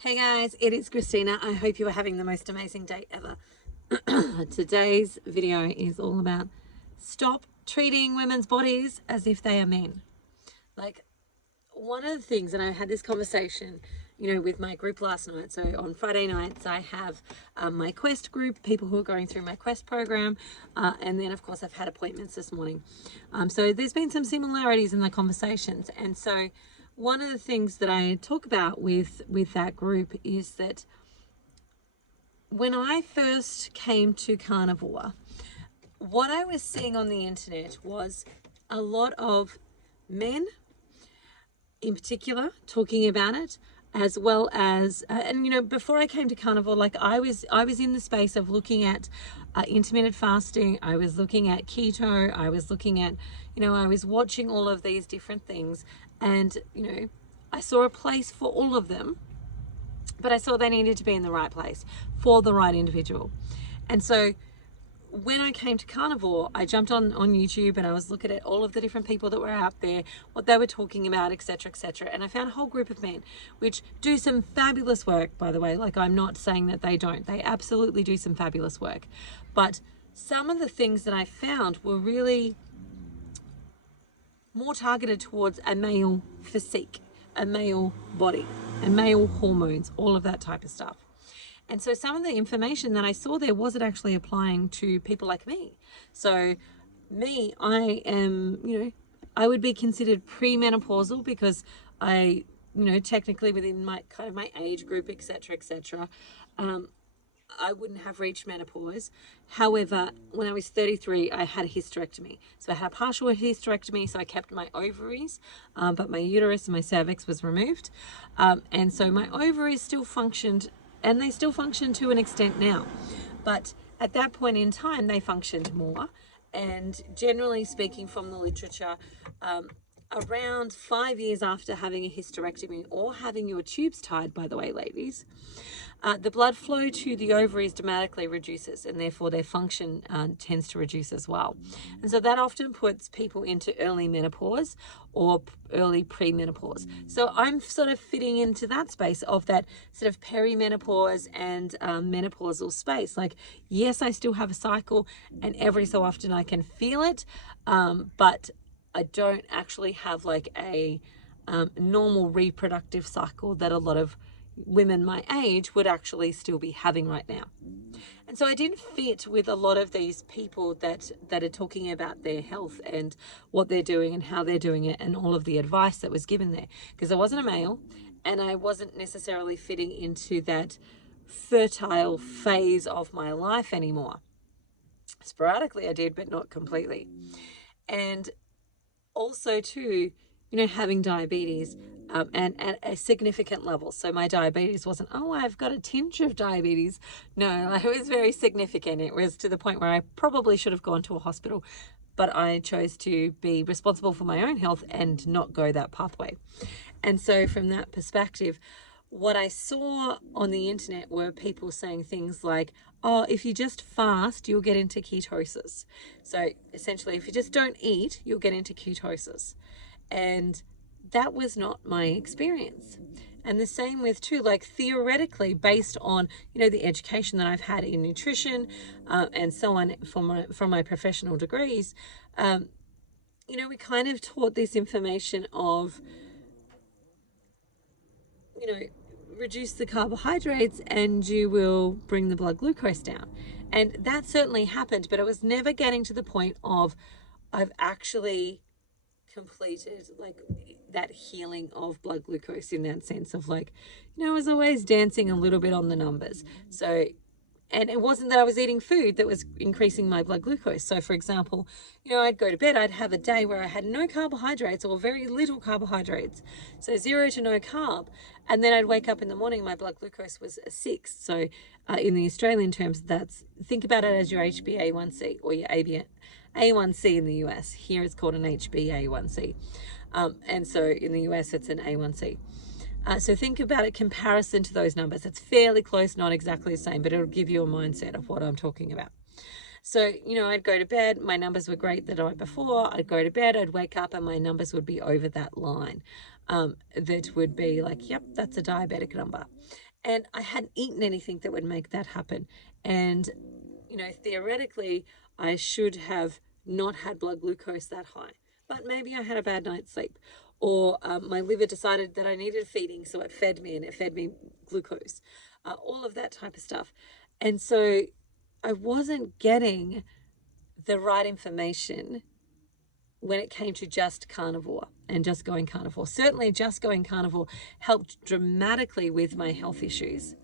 Hey guys, it is Christina. I hope you are having the most amazing day ever. Today's video is all about stop treating women's bodies as if they are men. Like, one of the things, and I had this conversation, with my group last night. So on Friday nights, I have my Quest group, people who are going through my Quest program. And then, of course, I've had appointments this morning. So there's been some similarities in the conversations. And so one of the things that I talk about with that group is that when I first came to Carnivore, what I was seeing on the internet was a lot of men in particular talking about it, as well as before I came to Carnivore, like I was in the space of looking at intermittent fasting. I was looking at keto. I was looking at I was watching all of these different things, and I saw a place for all of them, but I saw they needed to be in the right place for the right individual. And so when I came to Carnivore, I jumped on YouTube and I was looking at all of the different people that were out there, what they were talking about, etc., etc. And I found a whole group of men which do some fabulous work, by the way. Like, I'm not saying that they don't. They absolutely do some fabulous work. But some of the things that I found were really more targeted towards a male physique, a male body, and male hormones, all of that type of stuff. And so some of the information that I saw there wasn't actually applying to people like me. So me, I am, I would be considered premenopausal because I, technically within my kind of my age group, etc., etc. I wouldn't have reached menopause. However, when I was 33, I had a hysterectomy. So I had a partial hysterectomy, so I kept my ovaries, but my uterus and my cervix was removed. And so my ovaries still functioned, and they still function to an extent now. But at that point in time, they functioned more. And generally speaking, from the literature, around 5 years after having a hysterectomy or having your tubes tied, by the way, ladies, the blood flow to the ovaries dramatically reduces, and therefore their function tends to reduce as well. And so that often puts people into early menopause or early premenopause. So I'm sort of fitting into that space of that sort of perimenopause and menopausal space. Like, yes, I still have a cycle, and every so often I can feel it, but I don't actually have like a normal reproductive cycle that a lot of women my age would actually still be having right now. And so I didn't fit with a lot of these people that are talking about their health and what they're doing and how they're doing it and all of the advice that was given there, because I wasn't a male and I wasn't necessarily fitting into that fertile phase of my life anymore. Sporadically I did, but not completely. And also too, having diabetes and at a significant level. So my diabetes wasn't, oh, I've got a tinge of diabetes. No, it was very significant. It was to the point where I probably should have gone to a hospital, but I chose to be responsible for my own health and not go that pathway. And so from that perspective, what I saw on the internet were people saying things like, oh, if you just fast, you'll get into ketosis. So essentially, if you just don't eat, you'll get into ketosis. And that was not my experience. And the same with too, like theoretically, based on, the education that I've had in nutrition and so on from my professional degrees, we kind of taught this information of, reduce the carbohydrates and you will bring the blood glucose down. And that certainly happened, but it was never getting to the point of I've actually completed like that healing of blood glucose, in that sense of like, I was always dancing a little bit on the numbers. So, and it wasn't that I was eating food that was increasing my blood glucose. So for example, I'd go to bed, I'd have a day where I had no carbohydrates or very little carbohydrates. So 0 to no carb. And then I'd wake up in the morning, my blood glucose was a 6. So in the Australian terms, think about it as your HbA1c or your A1C in the US. Here it's called an HbA1c. And so in the US, it's an A1C. So think about it, comparison to those numbers. It's fairly close, not exactly the same, but it'll give you a mindset of what I'm talking about. So, I'd go to bed, my numbers were great the night before, I'd go to bed, I'd wake up and my numbers would be over that line. That would be like, yep, that's a diabetic number. And I hadn't eaten anything that would make that happen. And, theoretically, I should have not had blood glucose that high. But maybe I had a bad night's sleep. Or my liver decided that I needed feeding, so it fed me, and it fed me glucose. All of that type of stuff. And so I wasn't getting the right information when it came to just carnivore and just going carnivore. Certainly just going carnivore helped dramatically with my health issues,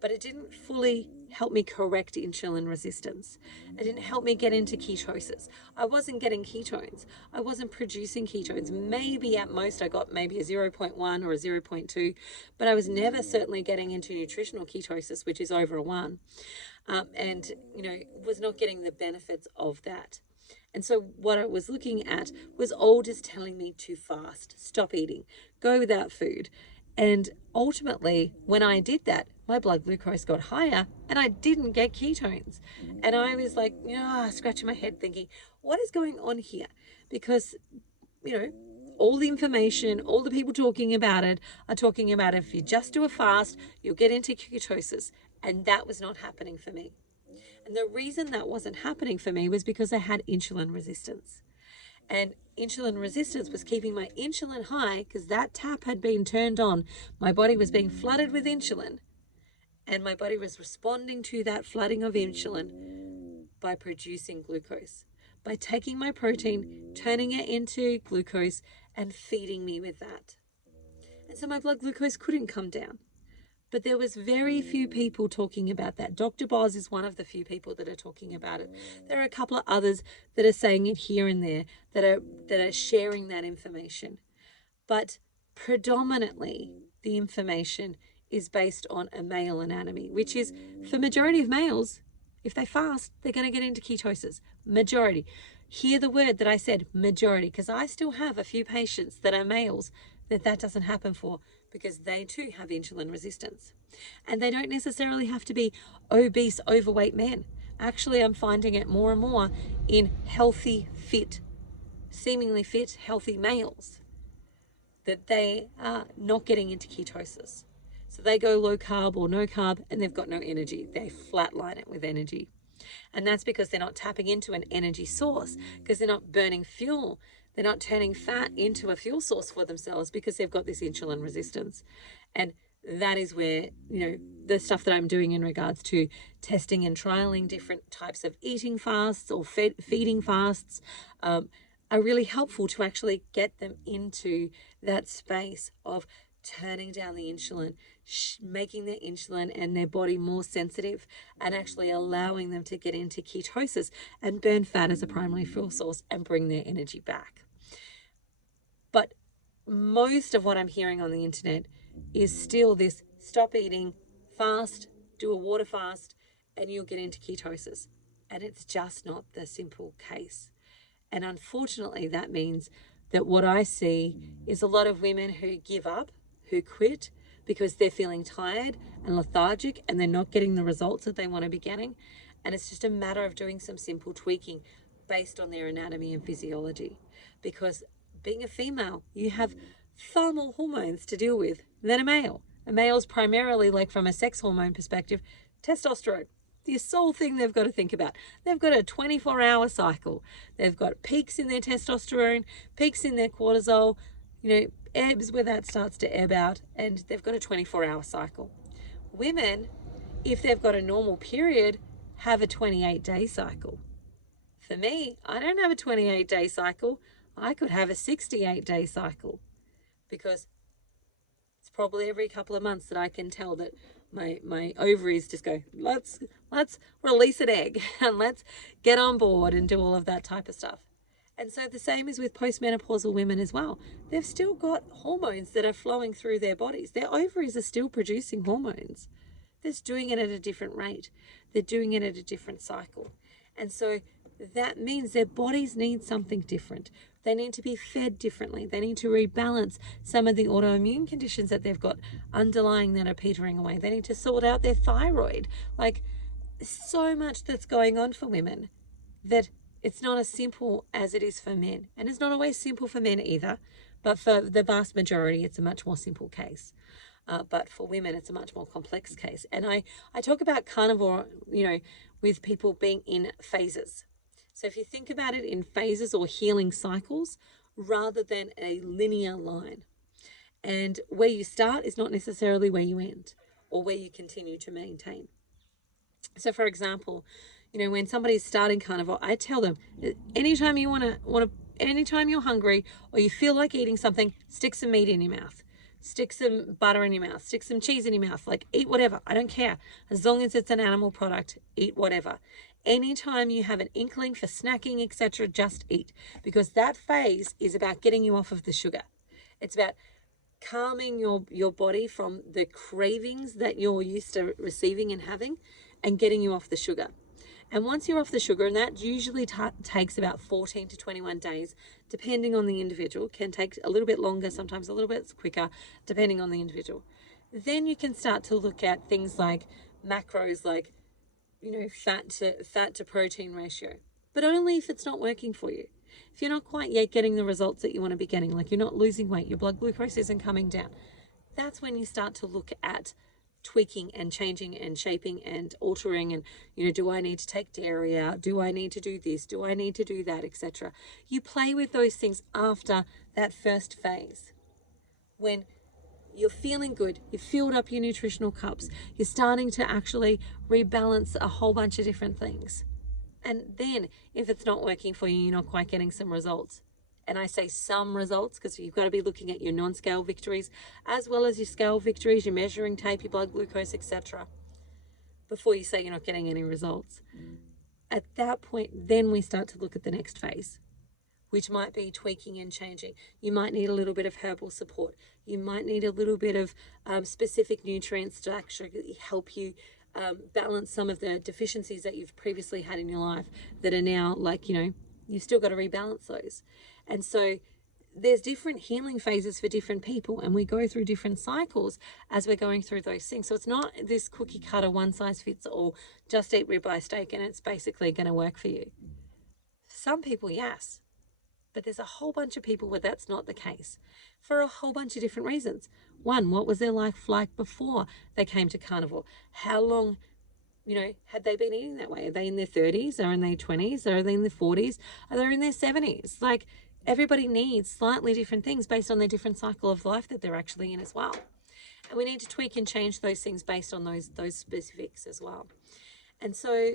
but it didn't fully help me correct insulin resistance. It didn't help me get into ketosis. I wasn't getting ketones. I wasn't producing ketones. Maybe at most I got maybe a 0.1 or a 0.2, but I was never certainly getting into nutritional ketosis, which is over a 1, and was not getting the benefits of that. And so what I was looking at was all just telling me to fast, stop eating, go without food. And ultimately, when I did that, my blood glucose got higher and I didn't get ketones. And I was like, scratching my head thinking, what is going on here? Because, all the information, all the people talking about it are talking about if you just do a fast, you'll get into ketosis. And that was not happening for me. And the reason that wasn't happening for me was because I had insulin resistance. And insulin resistance was keeping my insulin high because that tap had been turned on. My body was being flooded with insulin. And my body was responding to that flooding of insulin by producing glucose, by taking my protein, turning it into glucose, and feeding me with that. And so my blood glucose couldn't come down. But there was very few people talking about that. Dr. Boz is one of the few people that are talking about it. There are a couple of others that are saying it here and there, that are sharing that information. But predominantly, the information is based on a male anatomy, which is, for majority of males, if they fast, they're going to get into ketosis. Majority. Hear the word that I said, majority, because I still have a few patients that are males that doesn't happen for, because they too have insulin resistance. And they don't necessarily have to be obese, overweight men. Actually, I'm finding it more and more in healthy, fit, seemingly fit, healthy males, that they are not getting into ketosis. So they go low carb or no carb and they've got no energy. They flatline it with energy. And that's because they're not tapping into an energy source, because they're not burning fuel. They're not turning fat into a fuel source for themselves because they've got this insulin resistance. And that is where, the stuff that I'm doing in regards to testing and trialing different types of eating fasts or feeding fasts are really helpful to actually get them into that space of turning down the insulin, making their insulin and their body more sensitive, and actually allowing them to get into ketosis and burn fat as a primary fuel source and bring their energy back. But most of what I'm hearing on the internet is still this: stop eating, fast, do a water fast, and you'll get into ketosis. And it's just not the simple case. And unfortunately, that means that what I see is a lot of women who give up, who quit because they're feeling tired and lethargic and they're not getting the results that they want to be getting. And it's just a matter of doing some simple tweaking based on their anatomy and physiology. Because being a female, you have far more hormones to deal with than a male. A male's primarily, like from a sex hormone perspective, testosterone. The sole thing they've got to think about. They've got a 24-hour cycle. They've got peaks in their testosterone, peaks in their cortisol, ebbs where that starts to ebb out, and they've got a 24-hour cycle. Women, if they've got a normal period, have a 28-day cycle. For me, I don't have a 28-day cycle. I could have a 68-day cycle, because it's probably every couple of months that I can tell that my ovaries just go, let's release an egg and let's get on board and do all of that type of stuff. And so the same is with postmenopausal women as well. They've still got hormones that are flowing through their bodies. Their ovaries are still producing hormones. They're just doing it at a different rate. They're doing it at a different cycle. And so that means their bodies need something different. They need to be fed differently. They need to rebalance some of the autoimmune conditions that they've got underlying that are petering away. They need to sort out their thyroid. Like, so much that's going on for women that it's not as simple as it is for men. And it's not always simple for men either, but for the vast majority, it's a much more simple case. but for women, it's a much more complex case. And I talk about carnivore, with people being in phases. So if you think about it in phases or healing cycles rather than a linear line. And where you start is not necessarily where you end or where you continue to maintain. So for example, when somebody's starting carnivore, I tell them, anytime you anytime you're hungry or you feel like eating something, stick some meat in your mouth. Stick some butter in your mouth, stick some cheese in your mouth, like eat whatever. I don't care. As long as it's an animal product, eat whatever. Anytime you have an inkling for snacking, etc., just eat, because that phase is about getting you off of the sugar. It's about calming your body from the cravings that you're used to receiving and having and getting you off the sugar. And once you're off the sugar, and that usually takes about 14 to 21 days, depending on the individual, can take a little bit longer, sometimes a little bit quicker, depending on the individual. Then you can start to look at things like macros, like, fat to protein ratio, but only if it's not working for you. If you're not quite yet getting the results that you want to be getting, like you're not losing weight, your blood glucose isn't coming down, that's when you start to look at tweaking and changing and shaping and altering, and do I need to take dairy out, do I need to do this, do I need to do that, etc. You play with those things after that first phase, when you're feeling good, you've filled up your nutritional cups, you're starting to actually rebalance a whole bunch of different things. And then if it's not working for you, you're not quite getting some results. And I say some results because you've got to be looking at your non-scale victories as well as your scale victories, your measuring tape, your blood glucose, etc. before you say you're not getting any results. At that point, then we start to look at the next phase, which might be tweaking and changing. You might need a little bit of herbal support. You might need a little bit of specific nutrients to actually help you balance some of the deficiencies that you've previously had in your life that are now you've still got to rebalance those. And so there's different healing phases for different people, and we go through different cycles as we're going through those things. So it's not this cookie cutter, one size fits all, just eat ribeye steak and it's basically going to work for you. Some people, yes, but there's a whole bunch of people where that's not the case for a whole bunch of different reasons. One, what was their life like before they came to carnivore? How long had they been eating that way? Are they in their 30s? Are in their 20s? Are they in their 40s? Are they in their 70s? Like, everybody needs slightly different things based on their different cycle of life that they're actually in as well. And we need to tweak and change those things based on those specifics as well. And so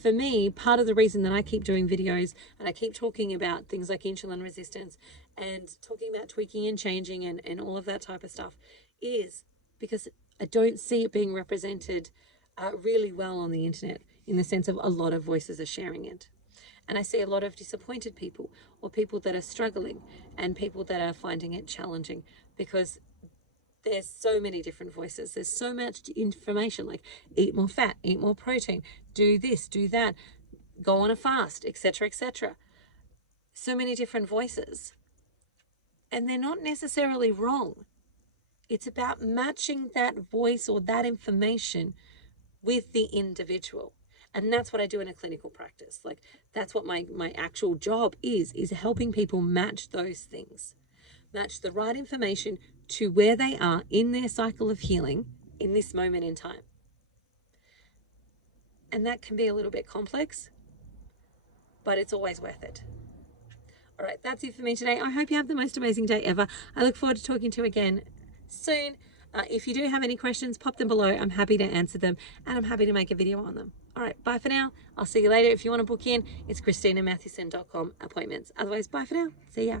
for me, part of the reason that I keep doing videos and I keep talking about things like insulin resistance and talking about tweaking and changing and all of that type of stuff is because I don't see it being represented really well on the internet, in the sense of a lot of voices are sharing it. And I see a lot of disappointed people, or people that are struggling, and people that are finding it challenging because there's so many different voices. There's so much information, like eat more fat, eat more protein, do this, do that, go on a fast, etc., etc. So many different voices. And they're not necessarily wrong. It's about matching that voice or that information with the individual. And that's what I do in a clinical practice. Like, that's what my actual job is helping people match those things. Match the right information to where they are in their cycle of healing in this moment in time. And that can be a little bit complex, but it's always worth it. All right, that's it for me today. I hope you have the most amazing day ever. I look forward to talking to you again soon. If you do have any questions, pop them below. I'm happy to answer them, and I'm happy to make a video on them. All right, bye for now. I'll see you later. If you want to book in, it's ChristinaMathewson.com appointments. Otherwise, bye for now. See ya.